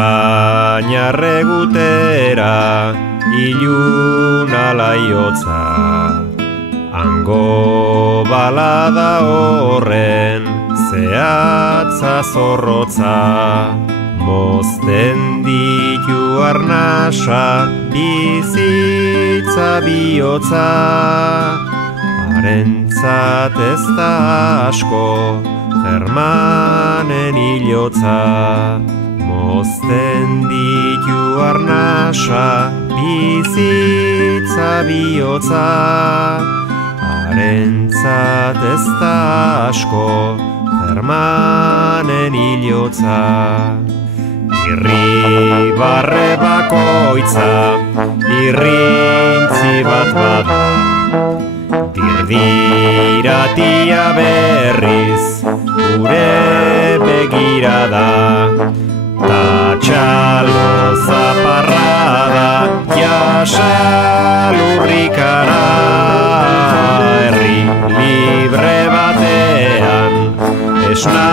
Espainiarre gutera ilun alaiotza, hango balada horren zehatza zorrotza, mozten ditu arnasa bizitza bihotza, harentzat ez da asko Germanen hilotza, mozten ditu arnasa bizitza bihotza, harentzat ez da asko Germanen hilotza. Irribarre bakoitza irrintzi bat bada, dirdiratia berriz gure begirada, ta txalo zaparrada jasa lurrikara, herri libre batean esna